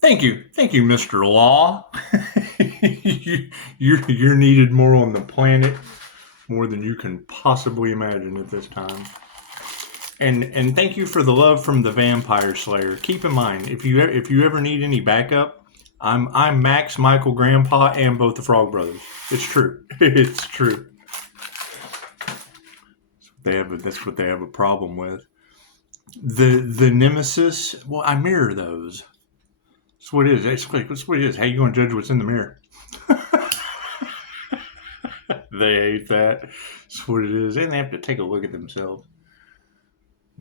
Thank you, Mr. Law. You're needed more on the planet, more than you can possibly imagine at this time. And thank you for the love from the Vampire Slayer. Keep in mind, if you ever need any backup, I'm Max, Michael, Grandpa, and both the Frog Brothers. It's true. It's true. That's what they have a problem with. The Nemesis. Well, I mirror those. That's what it is. That's what it is. How you going to judge what's in the mirror? They hate that. That's what it is. And they have to take a look at themselves.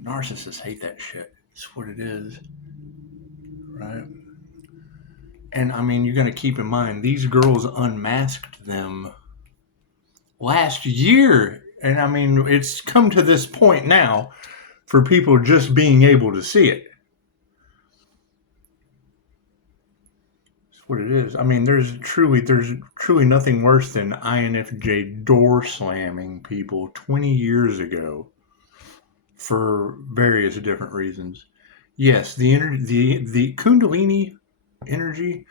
Narcissists hate that shit. That's what it is. Right? And I mean, you're going to keep in mind, these girls unmasked them last year. And I mean, it's come to this point now for people just being able to see it. That's what it is. I mean, there's truly nothing worse than INFJ door slamming people 20 years ago for various different reasons. Yes, the Kundalini energy,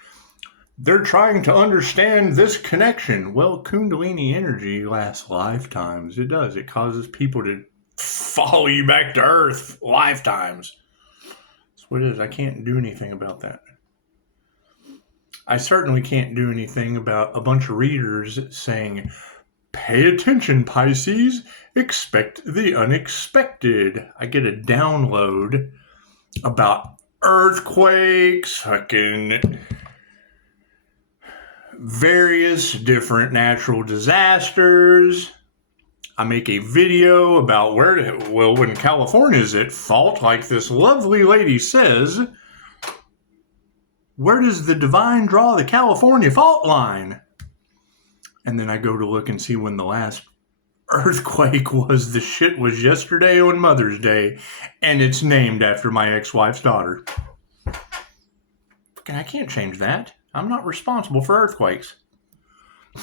they're trying to understand this connection. Well, Kundalini energy lasts lifetimes. It does. It causes people to follow you back to Earth lifetimes. That's what it is. I can't do anything about that. I certainly can't do anything about a bunch of readers saying, pay attention, Pisces, expect the unexpected. I get a download about earthquakes, fucking various different natural disasters. I make a video about when California's at fault, like this lovely lady says, where does the divine draw the California fault line? And then I go to look and see when the last earthquake was. The shit was yesterday on Mother's Day, and it's named after my ex-wife's daughter. I can't change that. I'm not responsible for earthquakes.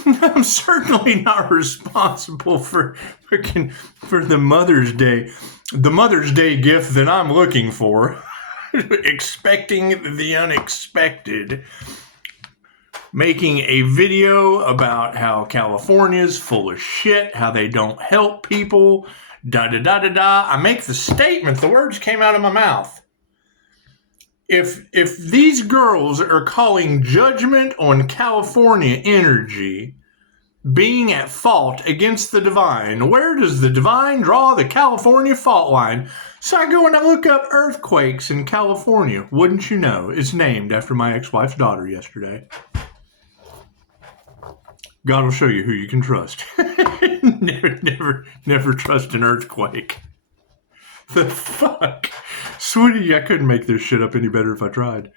I'm certainly not responsible for the Mother's Day gift that I'm looking for. Expecting the unexpected. Making a video about how California's full of shit, how they don't help people, da-da-da-da-da. I make the statement, the words came out of my mouth. If these girls are calling judgment on California energy being at fault against the divine, where does the divine draw the California fault line? So I go and I look up earthquakes in California. Wouldn't you know, it's named after my ex-wife's daughter yesterday. God will show you who you can trust. never trust an earthquake. The fuck? Sweetie, I couldn't make this shit up any better if I tried.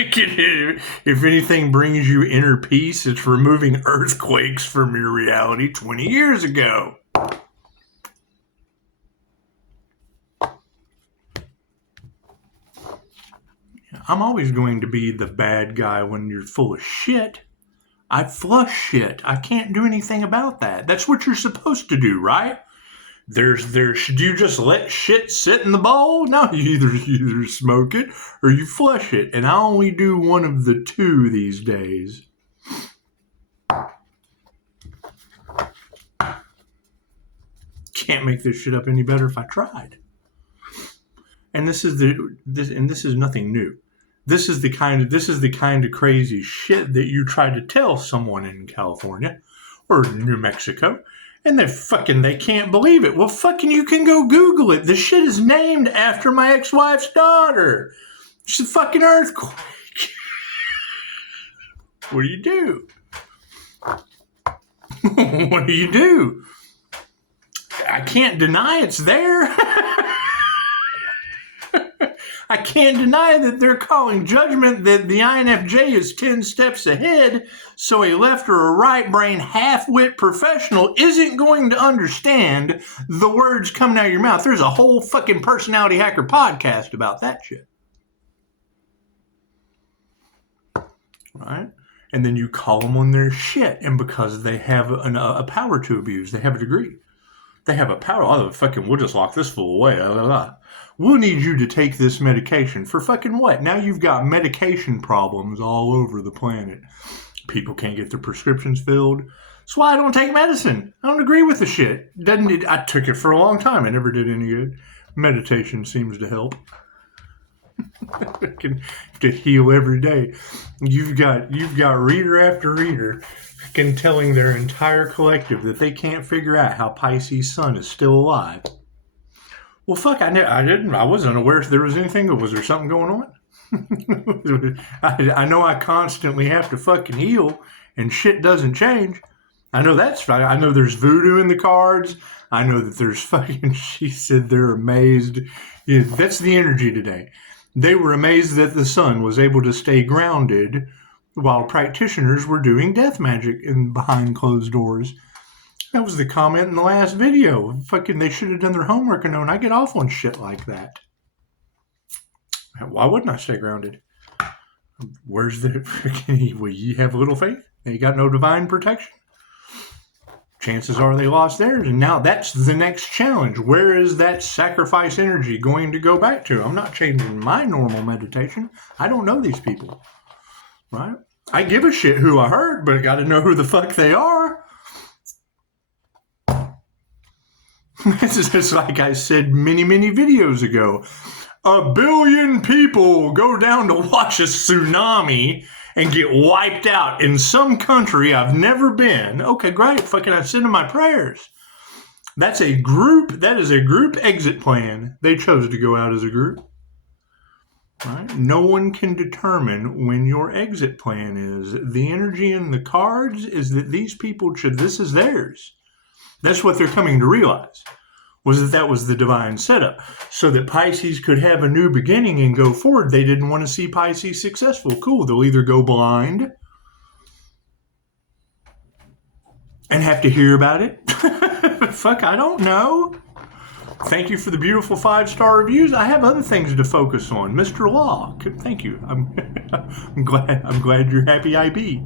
If anything brings you inner peace, it's removing earthquakes from your reality 20 years ago. I'm always going to be the bad guy when you're full of shit. I flush shit. I can't do anything about that. That's what you're supposed to do, right? Should you just let shit sit in the bowl? No, you either smoke it or you flush it. And I only do one of the two these days. Can't make this shit up any better if I tried. And this is nothing new. This is the kind of crazy shit that you try to tell someone in California or New Mexico, and they can't believe it. Well, fucking you can go Google it. The shit is named after my ex-wife's daughter. It's a fucking earthquake. What do you do? What do you do? I can't deny it's there. I can't deny that they're calling judgment that the INFJ is 10 steps ahead, so a left or a right brain half-wit professional isn't going to understand the words coming out of your mouth. There's a whole fucking Personality Hacker podcast about that shit. Right? And then you call them on their shit, and because they have a power to abuse, they have a degree. They have a power. We'll just lock this fool away. Blah, blah, blah. we'll need you to take this medication. For fucking what? Now you've got medication problems all over the planet. People can't get their prescriptions filled. That's why I don't take medicine. I don't agree with the shit. I took it for a long time. It never did any good. Meditation seems to help. To heal every day. You've got reader after reader telling their entire collective that they can't figure out how Pisces' sun is still alive. Well, fuck, I wasn't aware if there was anything. Was there something going on? I know I constantly have to fucking heal and shit doesn't change. I know that's right. I know there's voodoo in the cards. I know that there's fucking, she said they're amazed. Yeah, that's the energy today. They were amazed that the sun was able to stay grounded while practitioners were doing death magic behind closed doors. That was the comment in the last video. Fucking, they should have done their homework and known I get off on shit like that. Why wouldn't I stay grounded? Where's the freaking, well, you have little faith? You got no divine protection? Chances are they lost theirs, and now that's the next challenge. Where is that sacrifice energy going to go back to? I'm not changing my normal meditation. I don't know these people, right? I give a shit who I heard, but I got to know who the fuck they are. It's just like I said many, many videos ago. 1 billion people go down to watch a tsunami and get wiped out in some country I've never been. Okay, great. Fucking I send them my prayers. That is a group exit plan. They chose to go out as a group. Right? No one can determine when your exit plan is. The energy in the cards is that these people this is theirs. That's what they're coming to realize. That was the divine setup. So that Pisces could have a new beginning and go forward. They didn't want to see Pisces successful. Cool. They'll either go blind and have to hear about it. Fuck, I don't know. Thank you for the beautiful 5-star reviews. I have other things to focus on. Mr. Law, thank you. I'm glad you're happy I beat.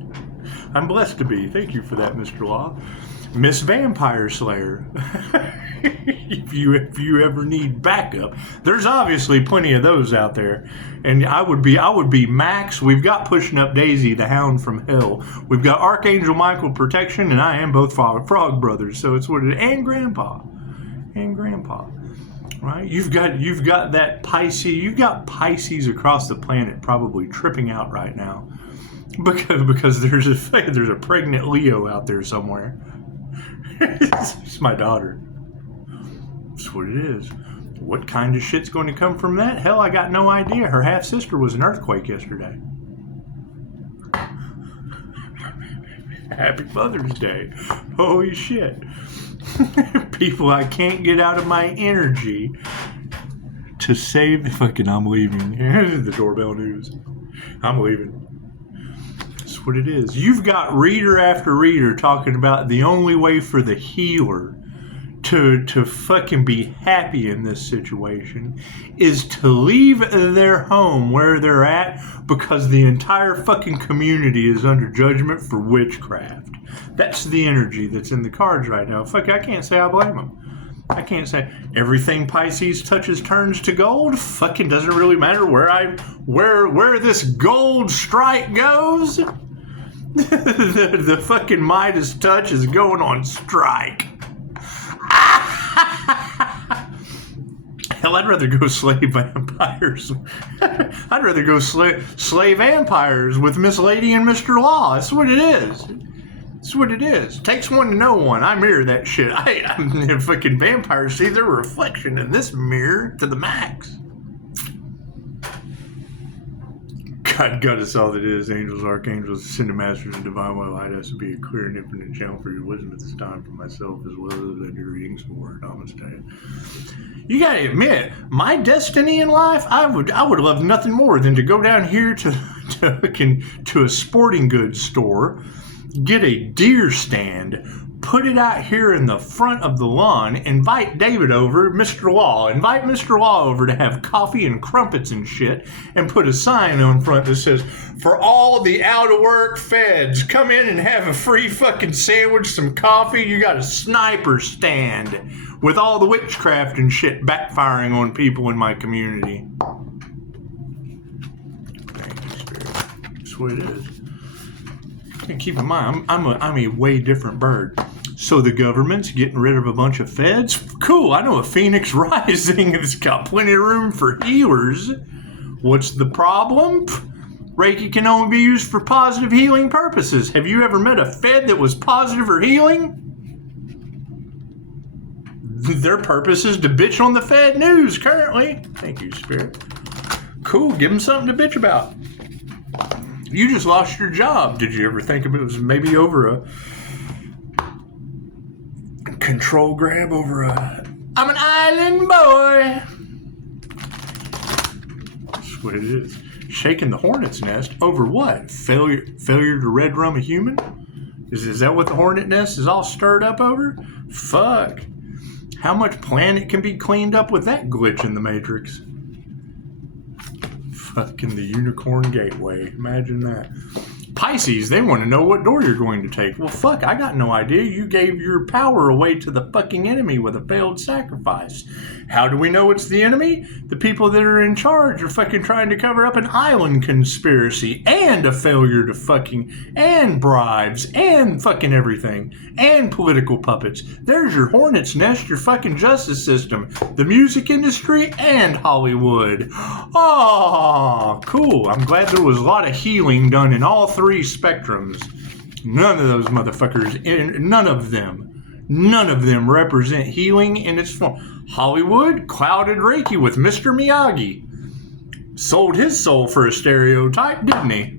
I'm blessed to be. Thank you for that, Mr. Law. Miss Vampire Slayer. If you ever need backup, there's obviously plenty of those out there, and I would be Max. We've got Pushing Up Daisy, the Hound from Hell. We've got Archangel Michael Protection, and I am both Frog Brothers. So it's what it is, and Grandpa, right? You've got that Pisces. You've got Pisces across the planet probably tripping out right now because there's a pregnant Leo out there somewhere. It's my daughter. That's what it is. What kind of shit's going to come from that? Hell, I got no idea. Her half-sister was an earthquake yesterday. Happy Mother's Day. Holy shit. People, I can't get out of my energy to save the fucking, I'm leaving. The doorbell news. I'm leaving. That's what it is. You've got reader after reader talking about the only way for the healer to fucking be happy in this situation is to leave their home where they're at because the entire fucking community is under judgment for witchcraft. That's the energy that's in the cards right now. Fuck, I can't say I blame them. I can't say everything Pisces touches turns to gold. Fucking doesn't really matter where this gold strike goes. the fucking Midas touch is going on strike. Hell, I'd rather go slay vampires. I'd rather go slay vampires with Miss Lady and Mr. Law. That's what it is. That's what it is. Takes one to know one. I mirror that shit. I'm fucking vampires see their reflection in this mirror to the max. God is all that is. Angels, archangels, ascended masters, and divine white light has to be a clear and infinite channel for your wisdom at this time for myself as well as I do readings for Namaste. You gotta admit, my destiny in life, I would love nothing more than to go down here to a sporting goods store, get a deer stand, put it out here in the front of the lawn, invite David over, Mr. Law, invite Mr. Law over to have coffee and crumpets and shit, and put a sign on front that says, for all the out-of-work feds, come in and have a free fucking sandwich, some coffee. You got a sniper stand with all the witchcraft and shit backfiring on people in my community. Thank you, Spirit. That's what it is. And keep in mind, I'm a way different bird. So the government's getting rid of a bunch of feds? Cool, I know a Phoenix Rising that's got plenty of room for healers. What's the problem? Reiki can only be used for positive healing purposes. Have you ever met a fed that was positive or healing? Their purpose is to bitch on the Fed news currently. Thank you, Spirit. Cool, give them something to bitch about. You just lost your job. Did you ever think of it was maybe over a control grab over I'm an island boy. That's what it is. Shaking the hornet's nest over what? Failure to red rum a human? Is that what the hornet nest is all stirred up over? Fuck. How much planet can be cleaned up with that glitch in the Matrix? Fucking the Unicorn Gateway. Imagine that. Pisces, they want to know what door you're going to take. Well, fuck, I got no idea. You gave your power away to the fucking enemy with a failed sacrifice. How do we know it's the enemy? The people that are in charge are fucking trying to cover up an island conspiracy and a failure to fucking, and bribes, and fucking everything, and political puppets. There's your hornet's nest, your fucking justice system, the music industry, and Hollywood. Oh, cool. I'm glad there was a lot of healing done in all three spectrums. None of those motherfuckers, none of them represent healing in its form. Hollywood clouded Reiki with Mr. Miyagi. Sold his soul for a stereotype, didn't he?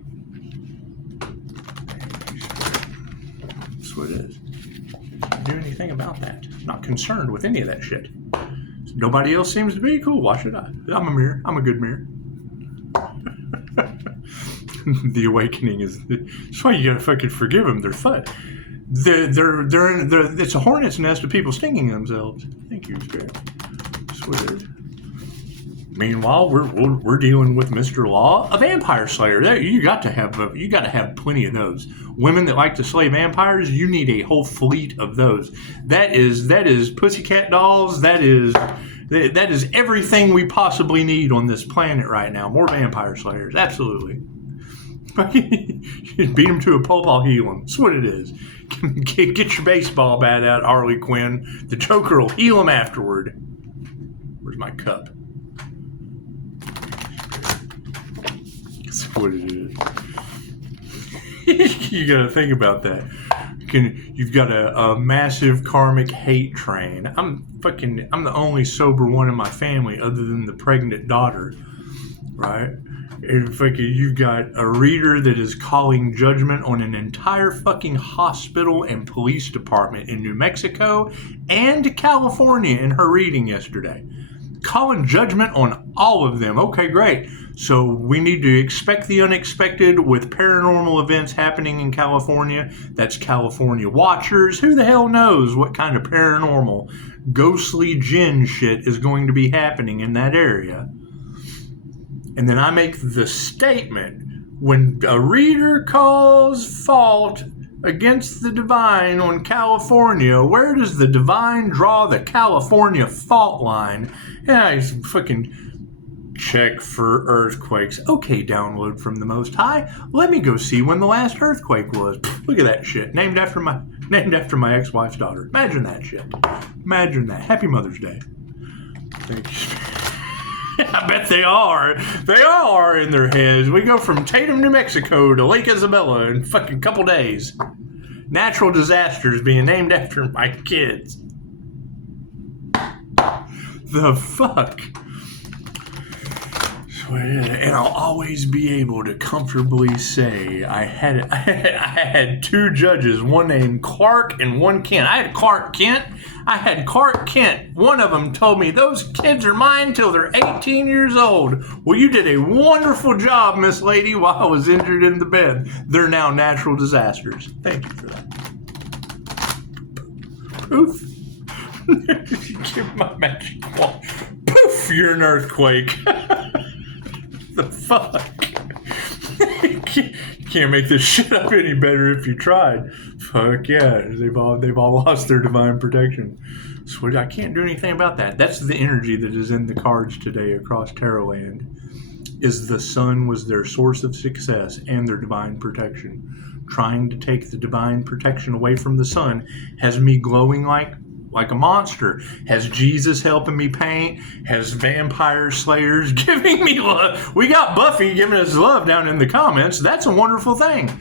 That's what it is. Can't do anything about that. Not concerned with any of that shit. Nobody else seems to be. Cool, why should I? I'm a mirror. I'm a good mirror. The awakening is. That's why you gotta fucking forgive them. They're fun. It's a hornet's nest of people stinging themselves. Thank you, Spirit. That's what it is. Meanwhile, we're dealing with Mr. Law, a vampire slayer. You got to have plenty of those. Women that like to slay vampires, you need a whole fleet of those. That is pussycat dolls. That is everything we possibly need on this planet right now. More vampire slayers, absolutely. Beat them to a pulp, I'll heal them. That's what it is. Get your baseball bat out, Harley Quinn. The Joker will heal them afterward. Where's my cup? That's what it is. You gotta think about that. You've got a massive karmic hate train. I'm the only sober one in my family other than the pregnant daughter, right? And you've got a reader that is calling judgment on an entire fucking hospital and police department in New Mexico and California in her reading yesterday. Calling judgment on all of them. Okay, great. So we need to expect the unexpected with paranormal events happening in California. That's California Watchers. Who the hell knows what kind of paranormal, ghostly jinn shit is going to be happening in that area. And then I make the statement, when a reader calls fault against the divine on California, where does the divine draw the California fault line? Yeah, I fucking check for earthquakes. Okay, download from the Most High. Let me go see when the last earthquake was. Look at that shit. Named after my ex-wife's daughter. Imagine that shit. Imagine that. Happy Mother's Day. Thank you. I bet they are. They all are in their heads. We go from Tatum, New Mexico to Lake Isabella in fucking couple days. Natural disasters being named after my kids. The fuck? And I'll always be able to comfortably say I had two judges, one named Clark and one Kent. I had Clark Kent. One of them told me, those kids are mine till they're 18 years old. Well, you did a wonderful job, Miss Lady, while I was injured in the bed. They're now natural disasters. Thank you for that. Poof. Give my magic wand. Poof, you're an earthquake. The fuck? Can't make this shit up any better if you tried. Fuck yeah, they've all lost their divine protection. So I can't do anything about that. That's the energy that is in the cards today across Tarotland. Is the sun was their source of success and their divine protection. Trying to take the divine protection away from the sun has me glowing like a monster. Has Jesus helping me paint? Has vampire slayers giving me love? We got Buffy giving us love down in the comments. That's a wonderful thing.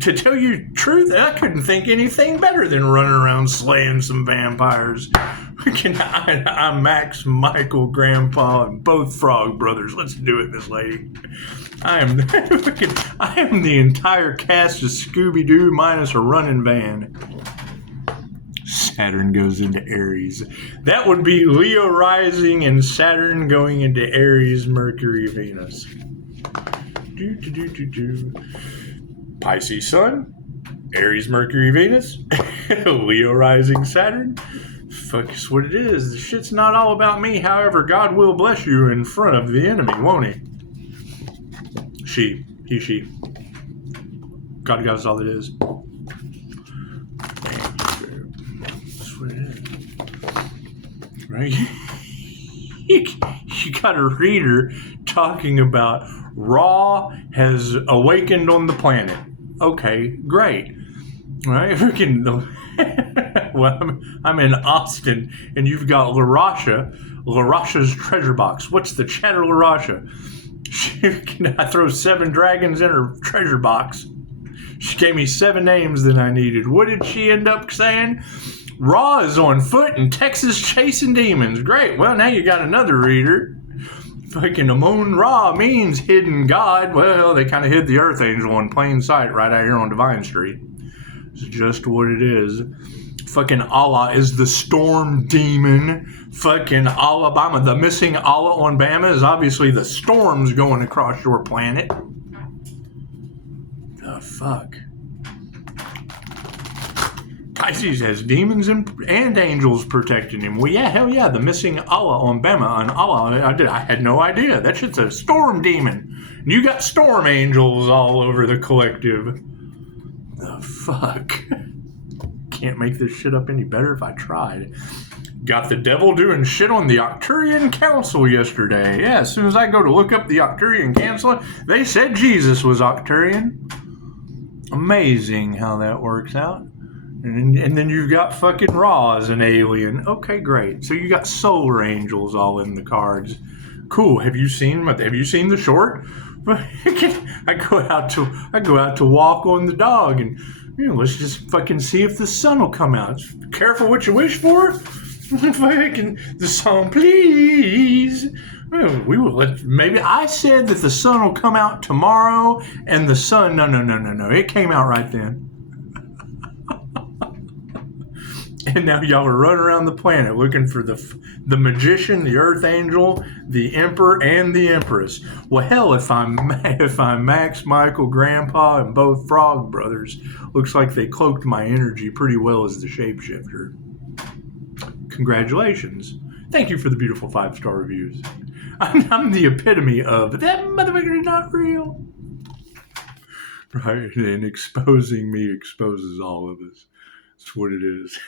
To tell you the truth, I couldn't think anything better than running around slaying some vampires. I'm Max, Michael, Grandpa, and both Frog Brothers. Let's do it, Miss Lady. I am the entire cast of Scooby-Doo minus a running van. Saturn goes into Aries. That would be Leo rising and Saturn going into Aries, Mercury, Venus. Pisces Sun, Aries, Mercury, Venus, Leo rising, Saturn. Fuck is what it is. The shit's not all about me. However, God will bless you in front of the enemy, won't he? She. God is all it is. That's what it is. Right? You got a reader talking about Ra has awakened on the planet. Okay, great. Right? Freaking well, I'm in Austin, and you've got LaRasha's treasure box. What's the chatter, LaRasha? I throw 7 dragons in her treasure box. She gave me 7 names that I needed. What did she end up saying? Ra is on foot in Texas chasing demons. Great. Well, now you got another reader. Fucking Amon Ra means hidden God. Well, they kind of hid the Earth Angel in plain sight right out here on Divine Street. It's just what it is. Fucking Allah is the storm demon. Fucking Alabama, the missing Allah on Bama is obviously the storms going across your planet. The fuck? Pisces has demons and angels protecting him. Well, yeah, hell yeah, the missing Allah on Bama and Allah, I had no idea. That shit's a storm demon. And you got storm angels all over the collective. The fuck? Can't make this shit up any better if I tried. Got the devil doing shit on the Arcturian Council yesterday. Yeah, as soon as I go to look up the Arcturian Council, they said Jesus was Arcturian. Amazing how that works out. And then you've got fucking Ra as an alien. Okay, great. So you got solar angels all in the cards. Cool. Have you seen the short? I go out to walk on the dog, and let's just fucking see if the sun will come out. Careful what you wish for. Fucking the sun, please. We will let. Maybe I said that the sun will come out tomorrow, and the sun. No. It came out right then. And now y'all are running around the planet looking for the magician, the earth angel, the emperor, and the empress. Well, hell, if I'm Max, Michael, Grandpa, and both Frog Brothers, looks like they cloaked my energy pretty well as the shapeshifter. Congratulations. Thank you for the beautiful 5-star reviews. I'm the epitome of that motherfucker is not real. Right, and exposing me exposes all of us. That's what it is.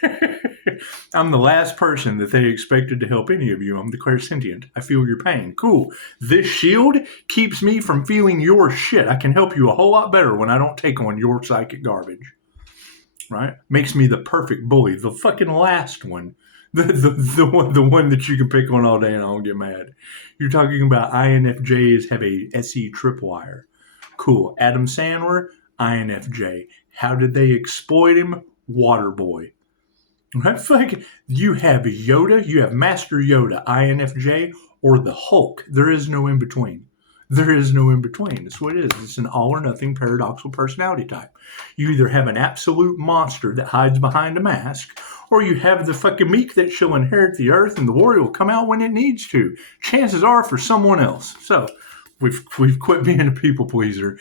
I'm the last person that they expected to help any of you. I'm the clairsentient. I feel your pain. Cool. This shield keeps me from feeling your shit. I can help you a whole lot better when I don't take on your psychic garbage. Right? Makes me the perfect bully. The fucking last one. The one that you can pick on all day and I don't get mad. You're talking about INFJs have a SE tripwire. Cool. Adam Sandler, INFJ. How did they exploit him? Waterboy. Right? Fuck. You have Yoda, you have Master Yoda, INFJ, or the Hulk. There is no in between. There is no in between. That's what it is. It's an all or nothing paradoxical personality type. You either have an absolute monster that hides behind a mask, or you have the fucking meek that shall inherit the earth and the warrior will come out when it needs to. Chances are for someone else. So we've quit being a people pleaser.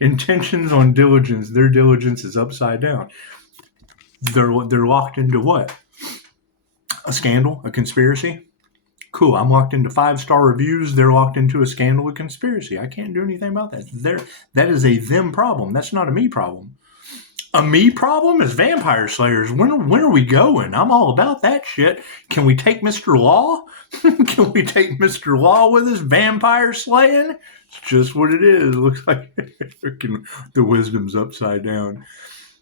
Intentions on diligence. Their diligence is upside down. They're locked into what? A scandal, a conspiracy. Cool. I'm locked into 5-star reviews. They're locked into a scandal, a conspiracy. I can't do anything about that. That is a them problem. That's not a me problem. A me problem is vampire slayers. When are we going? I'm all about that shit. Can we take Mr. Law? Can we take Mr. Law with us? Vampire slaying? It's just what it is. It looks like the wisdom's upside down.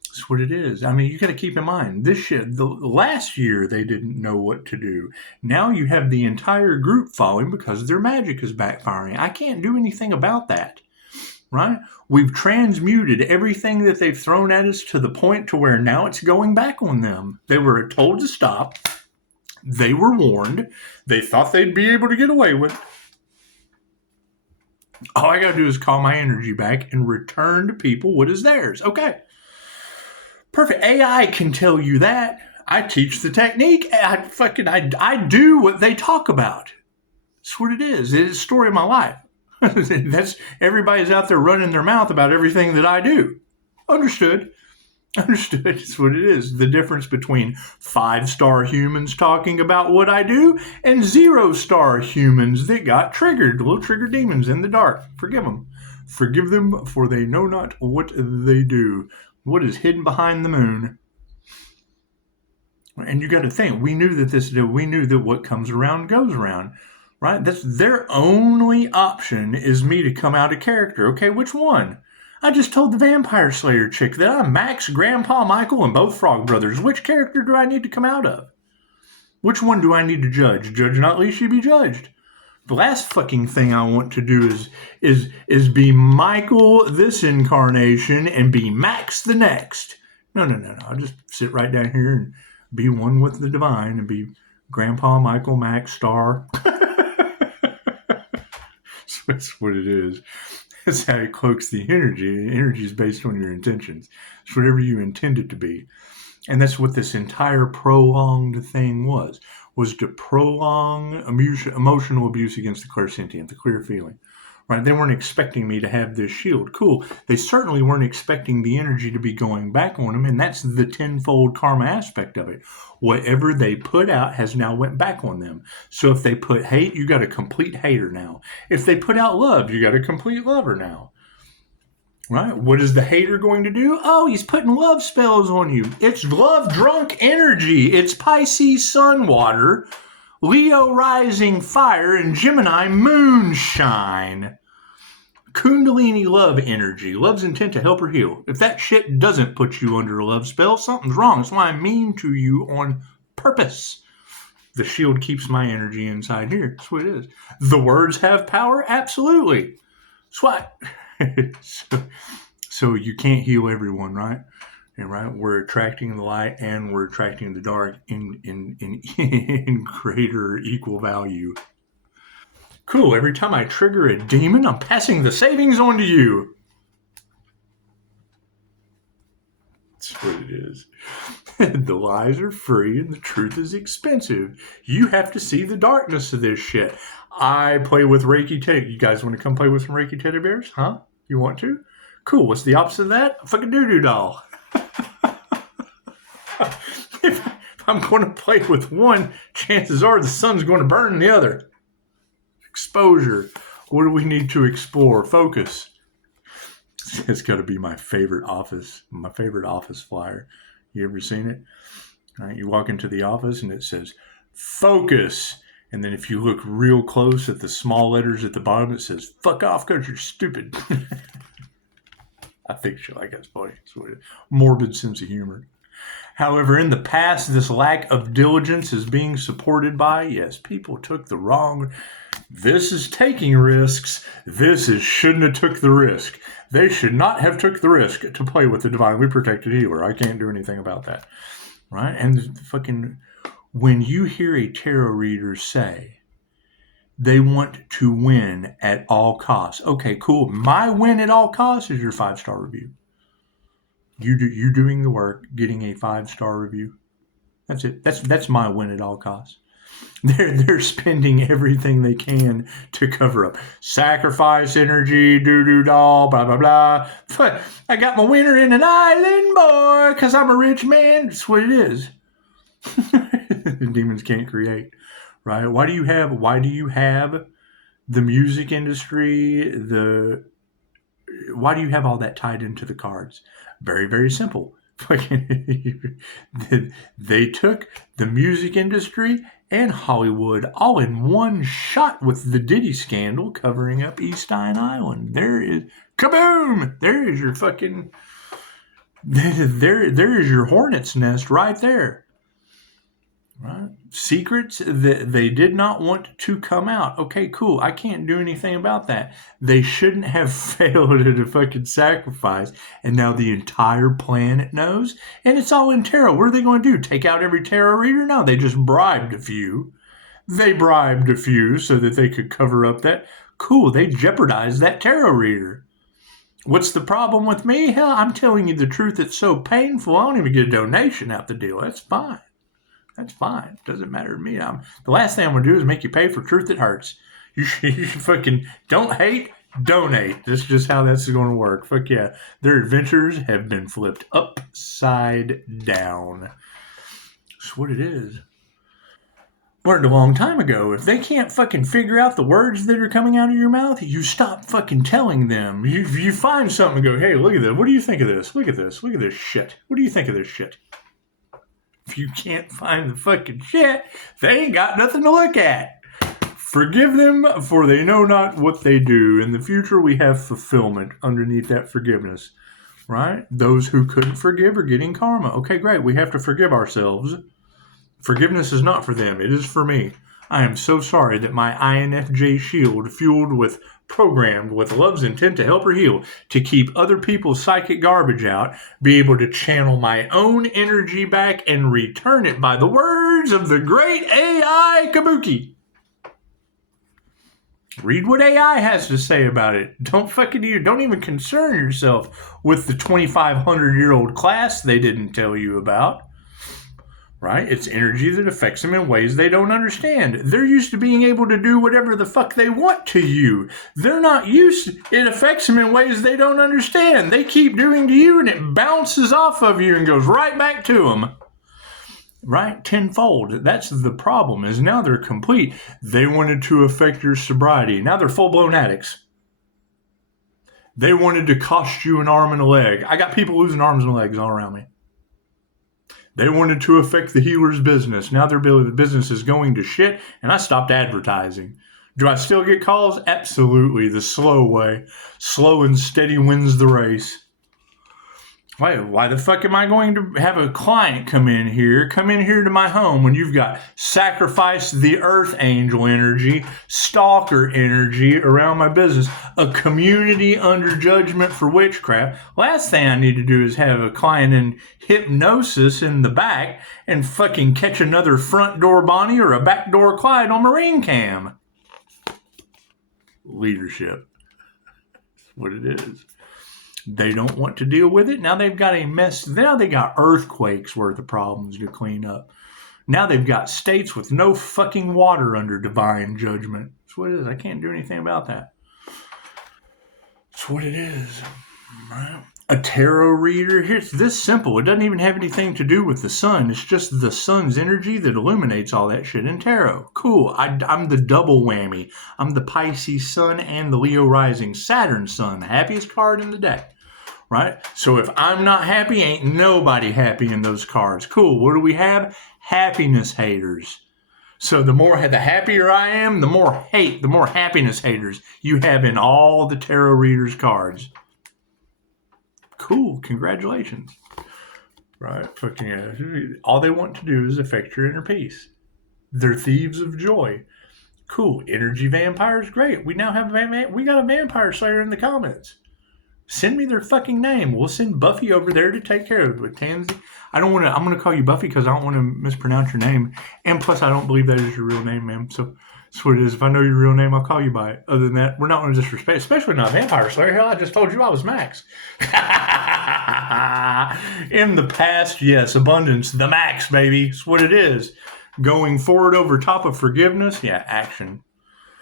That's what it is. I mean, you got to keep in mind this shit. The last year they didn't know what to do. Now you have the entire group following because their magic is backfiring. I can't do anything about that. Right? We've transmuted everything that they've thrown at us to the point to where now it's going back on them. They were told to stop. They were warned. They thought they'd be able to get away with it. All I got to do is call my energy back and return to people what is theirs. Okay. Perfect. AI can tell you that. I teach the technique. I do what they talk about. That's what it is. It's the story of my life. That's everybody's out there running their mouth about everything that I do. Understood. It's what it is. The difference between 5-star humans talking about what I do and 0-star humans that got triggered, little trigger demons in the dark. Forgive them. Forgive them, for they know not what they do. What is hidden behind the moon? And you got to think, we knew that what comes around goes around. Right? That's their only option is me to come out of character. Okay, which one? I just told the vampire slayer chick that I'm Max, Grandpa Michael, and both Frog Brothers. Which character do I need to come out of? Which one do I need to judge? Judge not, lest you be judged. The last fucking thing I want to do is be Michael this incarnation and be Max the next. No. I'll just sit right down here and be one with the divine and be Grandpa Michael Max Star. That's what it is. That's how it cloaks the energy. The energy is based on your intentions. It's whatever you intend it to be. And that's what this entire prolonged thing was to prolong emotional abuse against the clairsentient, the clear feeling. Right? They weren't expecting me to have this shield. Cool. They certainly weren't expecting the energy to be going back on them, and that's the tenfold karma aspect of it. Whatever they put out has now went back on them. So if they put hate, you got a complete hater now. If they put out love, you got a complete lover now. Right? What is the hater going to do? Oh, he's putting love spells on you. It's love-drunk energy. It's Pisces sun water, Leo rising fire, and Gemini moonshine. Kundalini love energy. Love's intent to help her heal. If that shit doesn't put you under a love spell, something's wrong. That's why I'm mean to you on purpose. The shield keeps my energy inside here. That's what it is. The words have power? Absolutely. That's what. So you can't heal everyone, right? And right, we're attracting the light and we're attracting the dark in greater equal value. Cool. Every time I trigger a demon, I'm passing the savings on to you. That's what it is. The lies are free and the truth is expensive. You have to see the darkness of this shit. I play with Reiki teddy. You guys want to come play with some Reiki teddy bears? Huh? You want to? Cool. What's the opposite of that? A fucking doo-doo doll. If I'm going to play with one, chances are the sun's going to burn the other. Exposure. What do we need to explore? Focus. It's got to be my favorite office flyer. You ever seen it? All right, you walk into the office and it says, focus. And then if you look real close at the small letters at the bottom, it says, fuck off because you're stupid. I think she'll like that's funny. Sort of morbid sense of humor. However, in the past, this lack of diligence is being supported by, yes, people took the wrong. This is taking risks. This is shouldn't have took the risk. They should not have took the risk to play with the divinely protected healer. I can't do anything about that. Right? And fucking when you hear a tarot reader say they want to win at all costs. Okay, cool. My win at all costs is your 5-star review. You doing the work, getting a 5-star review. That's it. That's my win at all costs. They're spending everything they can to cover up. Sacrifice energy, doo-doo-dah, blah, blah, blah. But I got my winter in an island, boy, because I'm a rich man. That's what it is. Demons can't create, right? Why do you have the music industry, why do you have all that tied into the cards? Very, very simple. They took the music industry and Hollywood all in one shot with the Diddy scandal covering up Eastine Island. There is kaboom! There is your fucking there is your hornet's nest right there. Right? Secrets that they did not want to come out. Okay, cool. I can't do anything about that. They shouldn't have failed at a fucking sacrifice. And now the entire planet knows. And it's all in tarot. What are they going to do? Take out every tarot reader? No, they just bribed a few. They bribed a few so that they could cover up that. Cool. They jeopardized that tarot reader. What's the problem with me? Hell, I'm telling you the truth. It's so painful. I don't even get a donation out the deal. That's fine. That's fine. Doesn't matter to me. The last thing I'm going to do is make you pay for truth that hurts. You should fucking don't hate, donate. That's just how that's going to work. Fuck yeah. Their adventures have been flipped upside down. That's what it is. Learned a long time ago. If they can't fucking figure out the words that are coming out of your mouth, you stop fucking telling them. You find something and go, hey, look at this. What do you think of this? Look at this. Look at this shit. What do you think of this shit? If you can't find the fucking shit, they ain't got nothing to look at. Forgive them, for they know not what they do. In the future, we have fulfillment underneath that forgiveness, right? Those who couldn't forgive are getting karma. Okay, great. We have to forgive ourselves. Forgiveness is not for them. It is for me. I am so sorry that my INFJ shield, programmed with love's intent to help her heal, to keep other people's psychic garbage out, be able to channel my own energy back and return it by the words of the great AI Kabuki. Read what AI has to say about it. Don't even concern yourself with the 2,500-year-old class they didn't tell you about. Right? It's energy that affects them in ways they don't understand. They're used to being able to do whatever the fuck they want to you. They're not used. It affects them in ways they don't understand. They keep doing to you and it bounces off of you and goes right back to them. Right? Tenfold. That's the problem, is now they're complete. They wanted to affect your sobriety. Now they're full-blown addicts. They wanted to cost you an arm and a leg. I got people losing arms and legs all around me. They wanted to affect the healer's business. Now their business is going to shit, and I stopped advertising. Do I still get calls? Absolutely. The slow way. Slow and steady wins the race. Why the fuck am I going to have a client come in here to my home when you've got sacrifice the earth angel energy, stalker energy around my business, a community under judgment for witchcraft? Last thing I need to do is have a client in hypnosis in the back and fucking catch another front door Bonnie or a back door Clyde on Marine Cam. Leadership. That's what it is. They don't want to deal with it. Now they've got a mess. Now they got earthquakes worth of problems to clean up. Now they've got states with no fucking water under divine judgment. That's what it is. I can't do anything about that. That's what it is. Right? A tarot reader. It's this simple. It doesn't even have anything to do with the sun. It's just the sun's energy that illuminates all that shit in tarot. Cool. I'm the double whammy. I'm the Pisces sun and the Leo rising Saturn sun. The happiest card in the deck. Right? So if I'm not happy, ain't nobody happy in those cards. Cool. What do we have? Happiness haters. So the happier I am, the more hate, the more happiness haters you have in all the tarot readers' cards. Cool. Congratulations. Right? Fucking all they want to do is affect your inner peace. They're thieves of joy. Cool. Energy vampires, great. We now have we got a vampire slayer in the comments. Send me their fucking name. We'll send Buffy over there to take care of it. But Tansy, I'm going to call you Buffy because I don't want to mispronounce your name. And plus, I don't believe that is your real name, ma'am. So that's what it is. If I know your real name, I'll call you by it. Other than that, we're not going to disrespect, especially not a vampire slayer. Hell, I just told you I was Max. In the past, yes, abundance, the Max, baby. That's what it is. going forward over top of forgiveness. Yeah, action.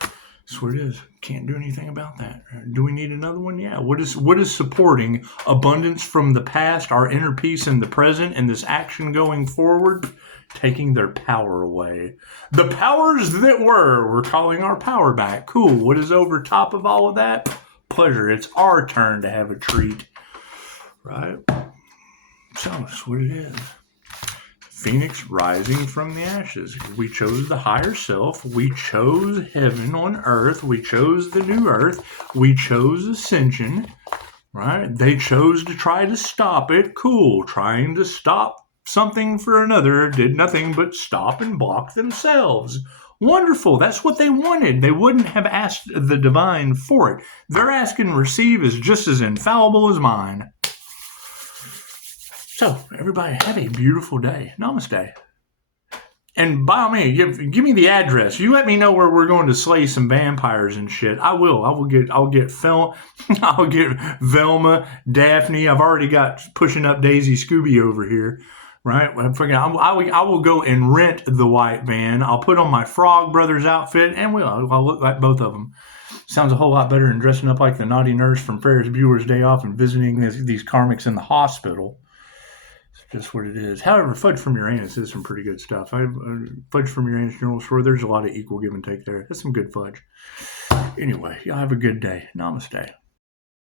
That's what it is. Can't do anything about that. Do we need another one? Yeah. What is supporting abundance from the past, our inner peace in the present, and this action going forward? Taking their power away. The powers that were, we're calling our power back. Cool. What is over top of all of that? Pleasure. It's our turn to have a treat. Right? So that's what it is. Phoenix rising from the ashes. We chose the higher self. We chose heaven on earth. We chose the new earth. We chose ascension. Right? They chose to try to stop it. Cool. Trying to stop something for another did nothing but stop and block themselves. Wonderful. That's what they wanted. They wouldn't have asked the divine for it. Their ask and receive is just as infallible as mine. So, everybody, have a beautiful day. Namaste. And by all means, give me the address. You let me know where we're going to slay some vampires and shit. I will. I'll get I'll get Velma, Daphne. I've already got pushing up Daisy Scooby over here. Right? I will go and rent the white van. I'll put on my Frog Brothers outfit, and I'll look like both of them. Sounds a whole lot better than dressing up like the naughty nurse from Ferris Bueller's Day Off and visiting these karmics in the hospital. Just what it is. However, Fudge from Uranus is some pretty good stuff. Fudge from Uranus General Store, there's a lot of equal give and take there. That's some good fudge. Anyway, y'all have a good day. Namaste.